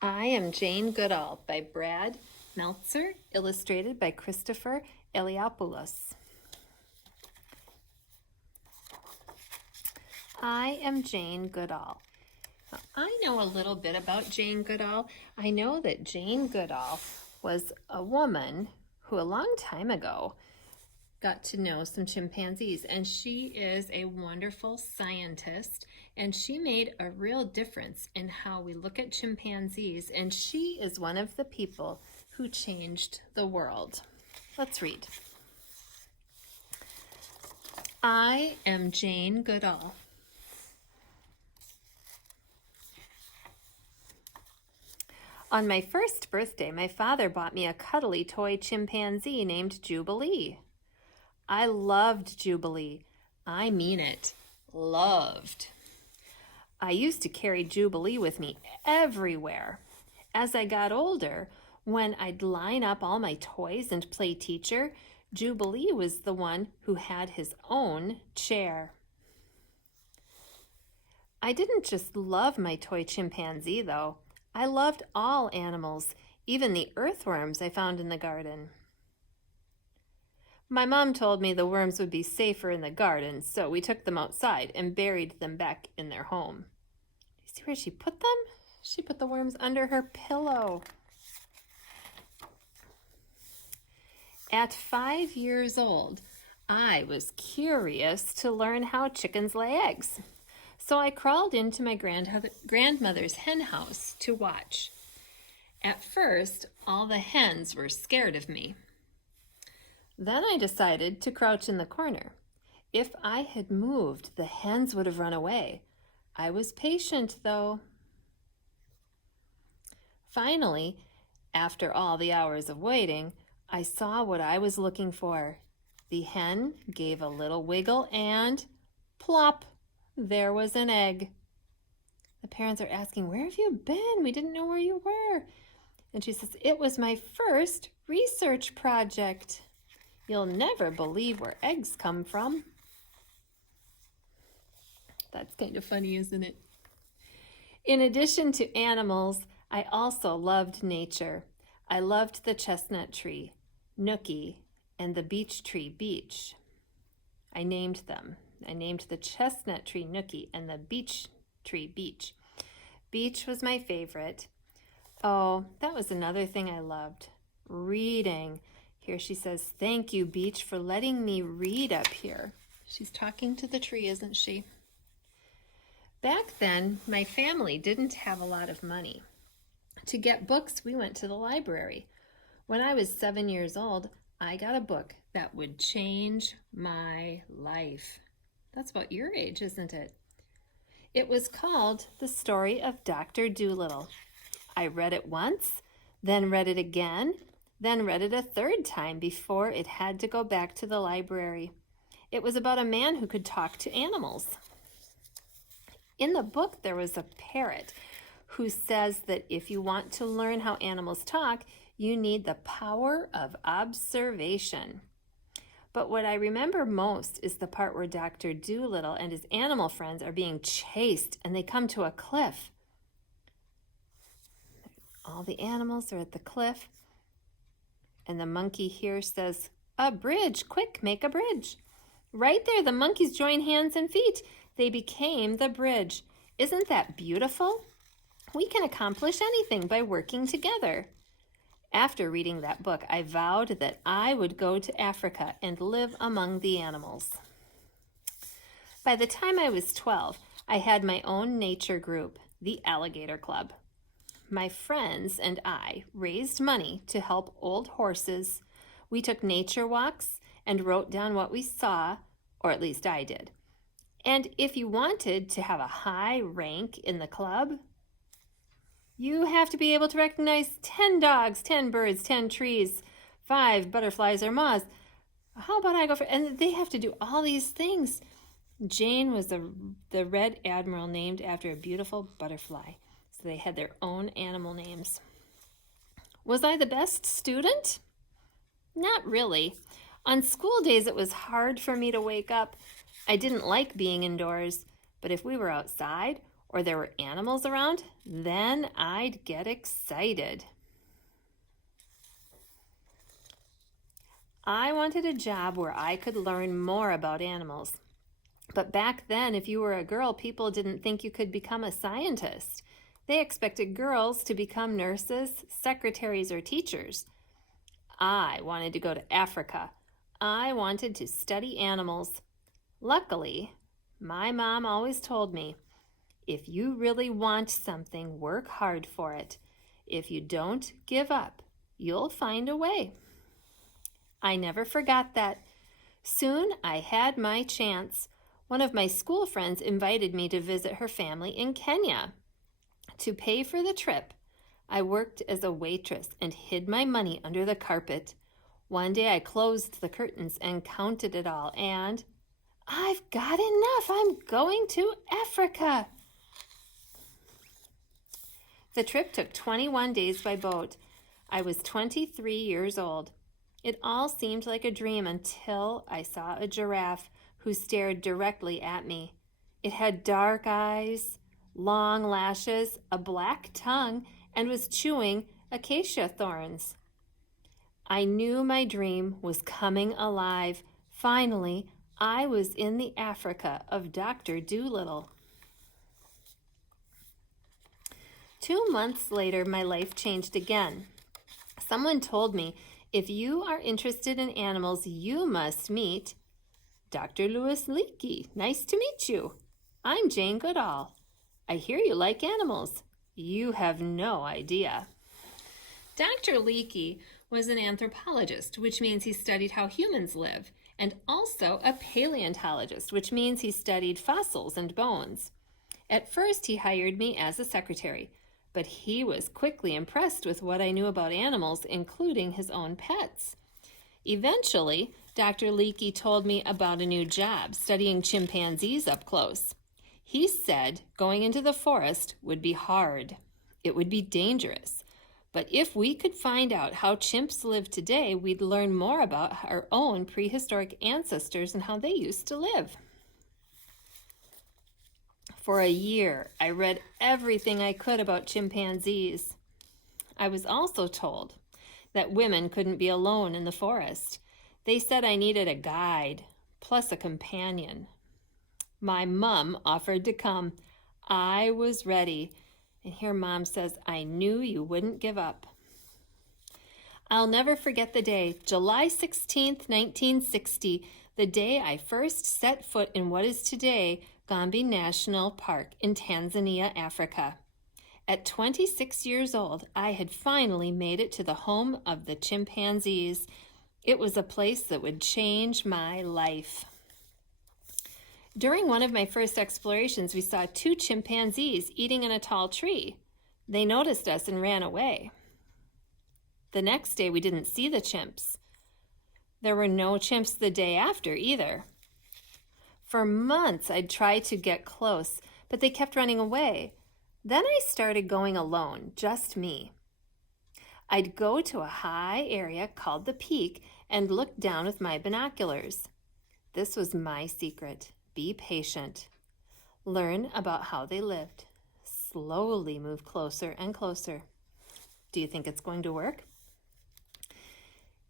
I Am Jane Goodall by Brad Meltzer, illustrated by Christopher Eliopoulos. I am Jane Goodall. Now, I know a little bit about Jane Goodall. I know that Jane Goodall was a woman who a long time ago got to know some chimpanzees, and she is a wonderful scientist, and she made a real difference in how we look at chimpanzees, and she is one of the people who changed the world. Let's read. I am Jane Goodall. On my first birthday, my father bought me a cuddly toy chimpanzee named Jubilee. I loved Jubilee. I mean it. Loved. I used to carry Jubilee with me everywhere. As I got older, when I'd line up all my toys and play teacher, Jubilee was the one who had his own chair. I didn't just love my toy chimpanzee, though. I loved all animals, even the earthworms I found in the garden. My mom told me the worms would be safer in the garden, so we took them outside and buried them back in their home. You see where she put them? She put the worms under her pillow. At 5 years old, I was curious to learn how chickens lay eggs. So I crawled into my grandmother's hen house to watch. At first, all the hens were scared of me. Then I decided to crouch in the corner. If I had moved, the hens would have run away. I was patient, though. Finally, after all the hours of waiting, I saw what I was looking for. The hen gave a little wiggle and plop, there was an egg. The parents are asking, "Where have you been? We didn't know where you were." And she says, "It was my first research project. You'll never believe where eggs come from." That's kind of funny, isn't it? In addition to animals, I also loved nature. I loved the chestnut tree, Nookie, and the beech tree, Beech. I named them. I named the chestnut tree Nookie and the beech tree Beech. Beech was my favorite. Oh, that was another thing I loved. Reading. Here she says, "Thank you, Beech, for letting me read up here." She's talking to the tree, isn't she? Back then, my family didn't have a lot of money. To get books, we went to the library. When I was 7 years old, I got a book that would change my life. That's about your age, isn't it? It was called The Story of Dr. Dolittle. I read it once, then read it again, then read it a third time before it had to go back to the library. It was about a man who could talk to animals. In the book, there was a parrot who says that if you want to learn how animals talk, you need the power of observation. But what I remember most is the part where Dr. Dolittle and his animal friends are being chased and they come to a cliff. All the animals are at the cliff. And the monkey here says, "A bridge, quick, make a bridge." Right there, the monkeys join hands and feet. They became the bridge. Isn't that beautiful? We can accomplish anything by working together. After reading that book, I vowed that I would go to Africa and live among the animals. By the time I was 12, I had my own nature group, the Alligator Club. My friends and I raised money to help old horses. We took nature walks and wrote down what we saw, or at least I did. And if you wanted to have a high rank in the club, you have to be able to recognize 10 dogs, 10 birds, 10 trees, 5 butterflies or moths. How about I go for, and they have to do all these things. Jane was the Red Admiral named after a beautiful butterfly. So they had their own animal names. Was I the best student? Not really. On school days, it was hard for me to wake up. I didn't like being indoors, but if we were outside or there were animals around, then I'd get excited. I wanted a job where I could learn more about animals. But back then, if you were a girl, people didn't think you could become a scientist. They expected girls to become nurses, secretaries, or teachers. I wanted to go to Africa. I wanted to study animals. Luckily, my mom always told me, if you really want something, work hard for it. If you don't give up, you'll find a way. I never forgot that. Soon I had my chance. One of my school friends invited me to visit her family in Kenya. To pay for the trip, I worked as a waitress and hid my money under the carpet. One day I closed the curtains and counted it all, and I've got enough. I'm going to Africa. The trip took 21 days by boat. I was 23 years old. It all seemed like a dream until I saw a giraffe who stared directly at me. It had dark eyes, long lashes, a black tongue, and was chewing acacia thorns. I knew my dream was coming alive. Finally, I was in the Africa of Dr. Dolittle. 2 months later, my life changed again. Someone told me, if you are interested in animals, you must meet Dr. Louis Leakey. Nice to meet you. I'm Jane Goodall. I hear you like animals. You have no idea. Dr. Leakey was an anthropologist, which means he studied how humans live, and also a paleontologist, which means he studied fossils and bones. At first, he hired me as a secretary, but he was quickly impressed with what I knew about animals, including his own pets. Eventually, Dr. Leakey told me about a new job, studying chimpanzees up close. He said going into the forest would be hard. It would be dangerous. But if we could find out how chimps live today, we'd learn more about our own prehistoric ancestors and how they used to live. For a year, I read everything I could about chimpanzees. I was also told that women couldn't be alone in the forest. They said I needed a guide, plus a companion. My mom offered to come. I was ready. And here Mom says, I knew you wouldn't give up. I'll never forget the day, July 16th, 1960, the day I first set foot in what is today Gombe National Park in Tanzania, Africa. At 26 years old, I had finally made it to the home of the chimpanzees. It was a place that would change my life. During one of my first explorations, we saw 2 chimpanzees eating in a tall tree. They noticed us and ran away. The next day, we didn't see the chimps. There were no chimps the day after either. For months, I'd tried to get close, but they kept running away. Then I started going alone, just me. I'd go to a high area called the peak and look down with my binoculars. This was my secret. Be patient. Learn about how they lived. Slowly move closer and closer. Do you think it's going to work?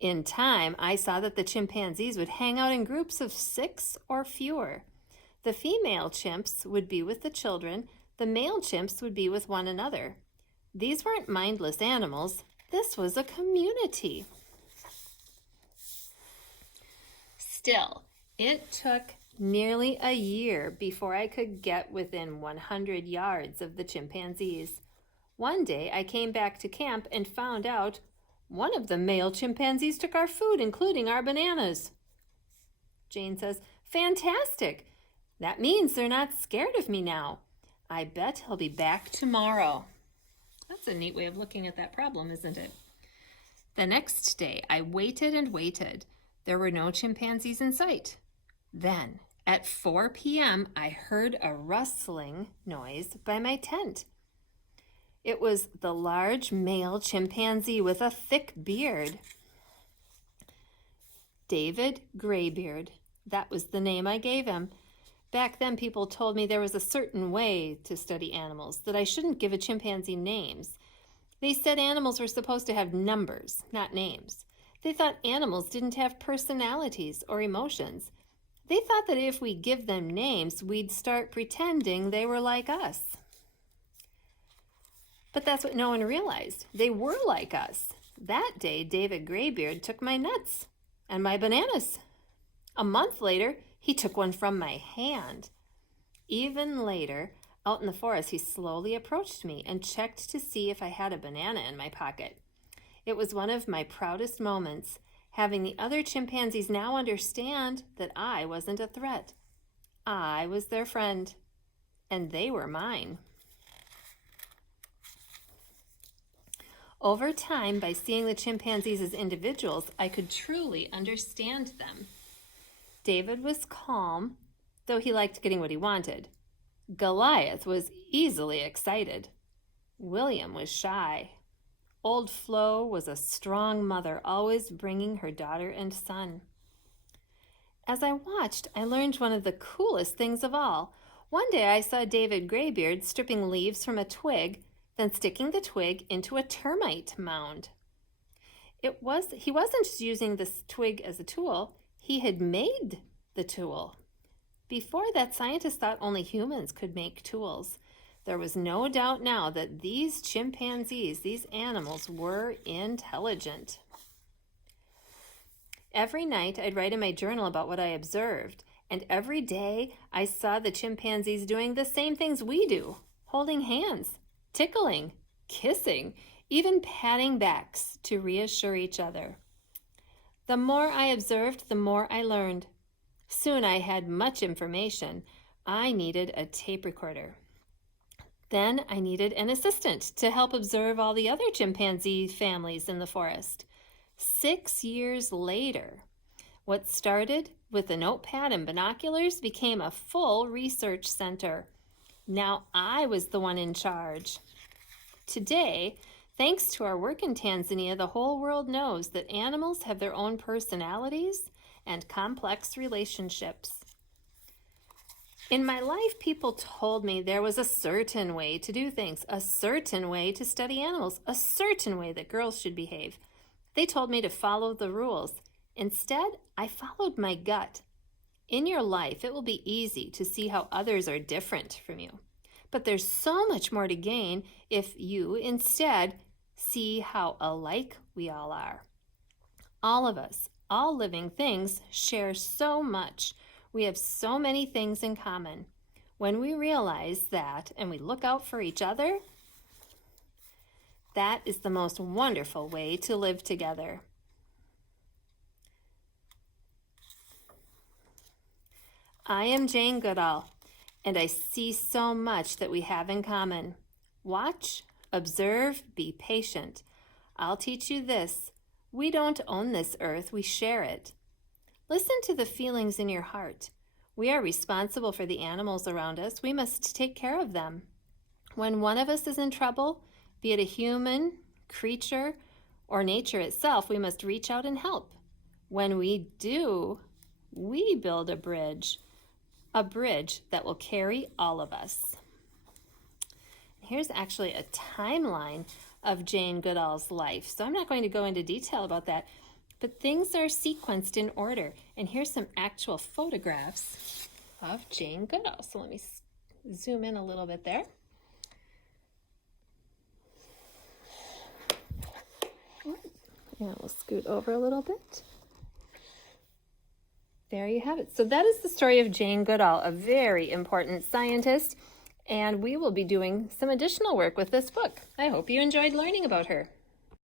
In time, I saw that the chimpanzees would hang out in groups of 6 or fewer. The female chimps would be with the children. The male chimps would be with one another. These weren't mindless animals. This was a community. Still, it took nearly a year before I could get within 100 yards of the chimpanzees. One day, I came back to camp and found out one of the male chimpanzees took our food, including our bananas. Jane says, fantastic. That means they're not scared of me now. I bet he'll be back tomorrow. That's a neat way of looking at that problem, isn't it? The next day, I waited and waited. There were no chimpanzees in sight. Then, at 4 p.m., I heard a rustling noise by my tent. It was the large male chimpanzee with a thick beard. David Graybeard, that was the name I gave him. Back then, people told me there was a certain way to study animals, that I shouldn't give a chimpanzee names. They said animals were supposed to have numbers, not names. They thought animals didn't have personalities or emotions. They thought that if we give them names, we'd start pretending they were like us. But that's what no one realized. They were like us. That day, David Graybeard took my nuts and my bananas. A month later, he took one from my hand. Even later, out in the forest, he slowly approached me and checked to see if I had a banana in my pocket. It was one of my proudest moments, having the other chimpanzees now understand that I wasn't a threat. I was their friend, and they were mine. Over time, by seeing the chimpanzees as individuals, I could truly understand them. David was calm, though he liked getting what he wanted. Goliath was easily excited. William was shy. Old Flo was a strong mother, always bringing her daughter and son. As I watched, I learned one of the coolest things of all. One day I saw David Graybeard stripping leaves from a twig, then sticking the twig into a termite mound. He wasn't just using this twig as a tool, he had made the tool. Before that, scientists thought only humans could make tools. There was no doubt now that these chimpanzees, these animals, were intelligent. Every night I'd write in my journal about what I observed, and every day I saw the chimpanzees doing the same things we do, holding hands, tickling, kissing, even patting backs to reassure each other. The more I observed, the more I learned. Soon I had much information. I needed a tape recorder. Then I needed an assistant to help observe all the other chimpanzee families in the forest. 6 years later, what started with a notepad and binoculars became a full research center. Now I was the one in charge. Today, thanks to our work in Tanzania, the whole world knows that animals have their own personalities and complex relationships. In my life, people told me there was a certain way to do things, a certain way to study animals, a certain way that girls should behave. They told me to follow the rules. Instead, I followed my gut. In your life, it will be easy to see how others are different from you. But there's so much more to gain if you instead see how alike we all are. All of us, all living things, share so much. We have so many things in common. When we realize that and we look out for each other, that is the most wonderful way to live together. I am Jane Goodall, and I see so much that we have in common. Watch, observe, be patient. I'll teach you this. We don't own this earth, we share it. Listen to the feelings in your heart. We are responsible for the animals around us. We must take care of them. When one of us is in trouble, be it a human, creature, or nature itself, we must reach out and help. When we do, we build a bridge that will carry all of us. Here's actually a timeline of Jane Goodall's life. So I'm not going to go into detail about that, but things are sequenced in order. And here's some actual photographs of Jane Goodall. So let me zoom in a little bit there. Yeah, we'll scoot over a little bit. There you have it. So that is the story of Jane Goodall, a very important scientist, and we will be doing some additional work with this book. I hope you enjoyed learning about her.